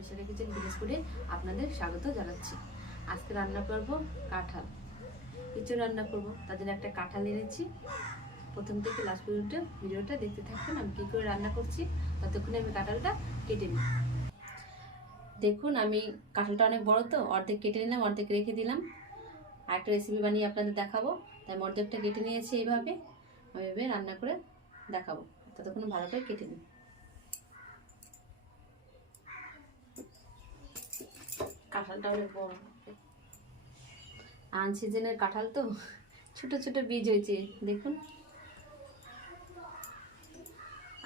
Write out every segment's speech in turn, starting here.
Bishakha kitchen বিলেজপুরে আপনাদের স্বাগত জানাচ্ছি। আজকে রান্না করব কাঁঠাল। কিছু রান্না করব, তার জন্য একটা কাঁঠাল এনেছি। প্রথম থেকে লাস্ট পর্যন্ত ভিডিওটা দেখতে থাকবেন, আমি কী করে রান্না করছি, ততক্ষণে আমি কাঁঠালটা কেটে নিই। দেখুন, আমি কাঁঠালটা অনেক বড় তো, অর্ধেক কেটে নিলাম, অর্ধেক রেখে দিলাম। আর একটা রেসিপি বানিয়ে আপনাদের দেখাবো। তাই অর্ধেকটা কেটে নিয়েছি এইভাবে। আমি রান্না করে দেখাবো। ততক্ষণ ভালো করে কেটে নিই। কাঁঠালটা অনেক বড়। আন সিজনের কাঁঠাল তো, ছোট ছোট বীজ হয়েছে, দেখুন।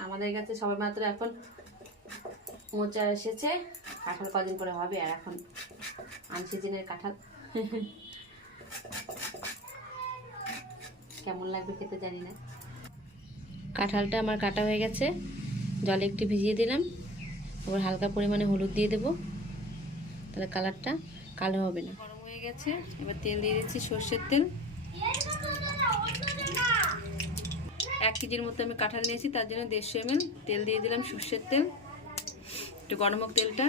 আমাদের কাছে সবে মাত্র এখন মোচা এসেছে, কাঁঠাল কদিন পরে হবে আর এখন আন সিজনের কাঁঠাল। কেমন লাগবে খেতে জানি না। কাঁঠালটা আমার কাটা হয়ে গেছে, জলে একটু ভিজিয়ে দিলাম, এবার হালকা পরিমাণে হলুদ দিয়ে দেবো। তাহলে কালারটা কালো হবে না। গরম হয়ে গেছে, এবার তেল দিয়ে দিচ্ছি সর্ষের তেল। এক কেজির মতো আমি কাঁঠাল নিয়েছি, তার জন্য দেড়শো এমএল তেল দিয়ে দিলাম সর্ষের তেল। একটু গরম হোক তেলটা।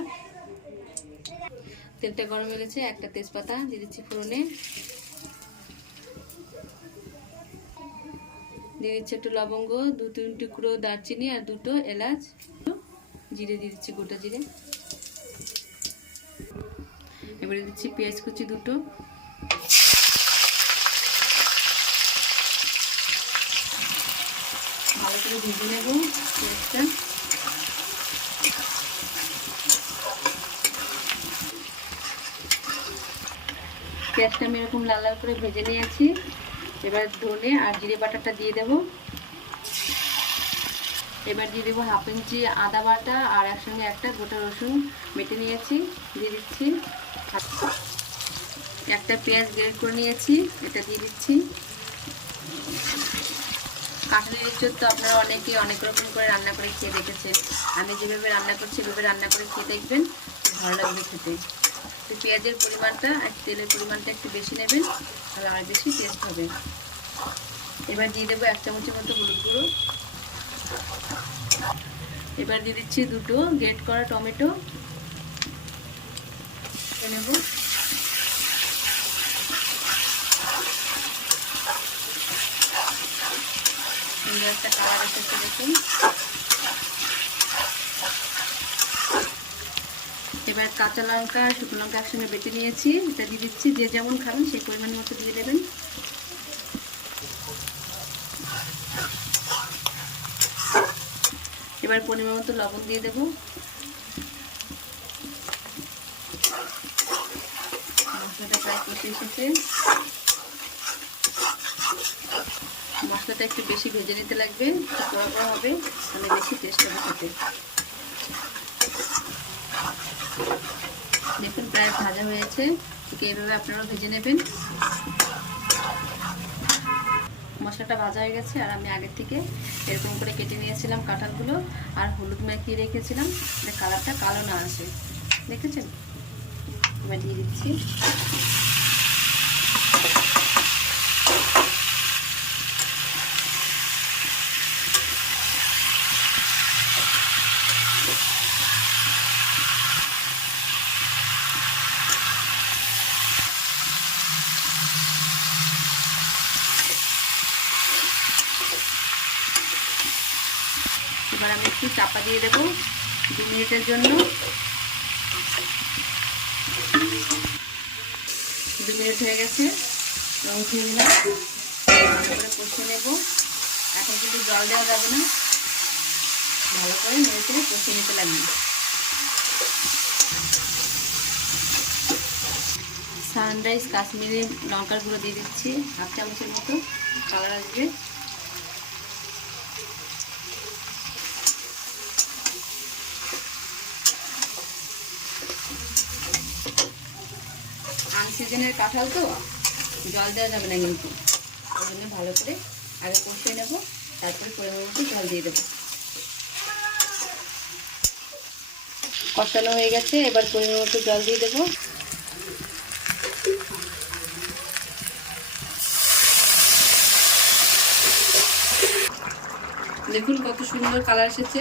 তেলটা গরম হয়েছে একটা তেজপাতা দিয়ে দিচ্ছি ফোড়নে। দিয়ে দিচ্ছি একটু লবঙ্গ, দু তিন টুকরো দারচিনি আর দুটো এলাচ। জিরে দিয়ে দিচ্ছি গোটা জিরে। এবারে দিচ্ছি পেঁয়াজ কুচি দুটো। ভালো করে ভেজে নেব পেঁয়াজটা। পেঁয়াজটা আমি এরকম লাল লাল করে ভেজে নিয়েছি। এবার ধনে আর জিরে বাটাটা দিয়ে দেব। এবার দিয়ে দেবো হাফ ইঞ্চি আদা বাটা আর একসঙ্গে একটা গোটা রসুন মেটে নিয়েছি, দিয়ে দিচ্ছি। একটা পেঁয়াজ গ্রেড করে নিয়েছি, এটা দিয়ে দিচ্ছি। কাঁঠালের ইঁচড় তো আপনারা অনেকে অনেক রকম করে রান্না করে খেয়ে দেখেছেন। আমি যেভাবে রান্না করছি, এভাবে রান্না করে খেয়ে দেখবেন, ভালো লাগবে খেতে। তো পেঁয়াজের পরিমাণটা আর তেলের পরিমাণটা একটু বেশি নেবেন, তাহলে আর বেশি টেস্ট হবে। এবার দিয়ে দেবো এক চামচের মতো হলুদ গুঁড়ো। এবার দিয়ে দিচ্ছি দুটো গ্রেট করা টমেটো। নেব। সুন্দর একটা কালার এসেছে দেখুন। এবার কাঁচা লঙ্কা, শুকনো লঙ্কা একসঙ্গে বেটে নিয়েছি। এটা দিয়ে দিচ্ছি, যে যেমন খাবেন সেই পরিমাণ মতো দিয়ে দেবেন। এবার পরিমাণ মতো লবণ দিয়ে দেবো। মশলাটা একটু বেশি ভেজে নিতে লাগবে কড়া হবে, তাহলে বেশি টেস্ট হবে খেতে। দেখুন, প্রায় ভাজা হয়েছে ঠিক এইভাবে আপনারাও ভেজে নেবেন। মশলাটা ভাজা হয়ে গেছে, আর আমি আগের থেকে এরকম করে কেটে নিয়েছিলাম কাঁঠালগুলো, আর হলুদ মাখিয়ে রেখেছিলাম কালারটা কালো না আসে। দেখেছেন? এবার দিয়ে দিচ্ছি। এবার আমি একটু চাপা দিয়ে দেবো দু মিনিটের জন্য। দু মিনিট হয়ে গেছে, রং খেয়ে নিলাম। করে কষিয়ে নেব। এখন কিন্তু জল দেওয়া যাবে না। ভালো করে চেড়ে কষিয়ে নিতে লাগবে। সানরাইজ কাশ্মীরি লঙ্কার গুঁড়ো দিয়ে দিচ্ছি, হাফ চামচের মতো। কালার আসবে। আনসিজনের কাঁঠাল তো, জল দেওয়া যাবে না কিন্তু। ওই জন্য ভালো করে আগে কষিয়ে নেব, তারপরে পরিমাণ মতো জল দিয়ে দেবো। কষানো হয়ে গেছে, এবার পরিমাণ মতো জল দিয়ে দেবো। দেখুন কত সুন্দর কালার এসেছে।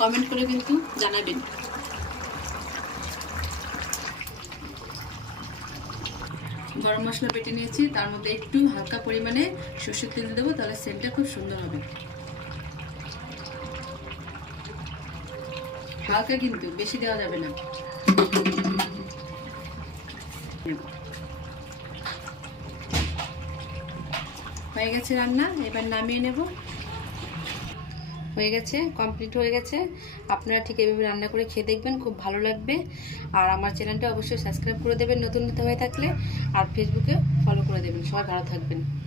কমেন্ট করে কিন্তু জানাবেন। গরম মশলা বেটে নিয়েছি, তার মধ্যে একটু হালকা পরিমাণে সর্ষের তেল দেবো, তাহলে সেন্টটা খুব সুন্দর হবে। হালকা কিন্তু, বেশি দেওয়া যাবে না। হয়ে গেছে রান্না, এবার নামিয়ে নেব। হয়ে গেছে কমপ্লিট হয়ে গেছে। আপনারা ঠিক এভাবে রান্না করে খেয়ে দেখবেন, খুব ভালো লাগবে। আর আমার চ্যানেলটা অবশ্যই সাবস্ক্রাইব করে দেবেন, নতুন নতুন হয়ে থাকলে। আর ফেসবুকে ফলো করে দেবেন। সবাই ভালো থাকবেন।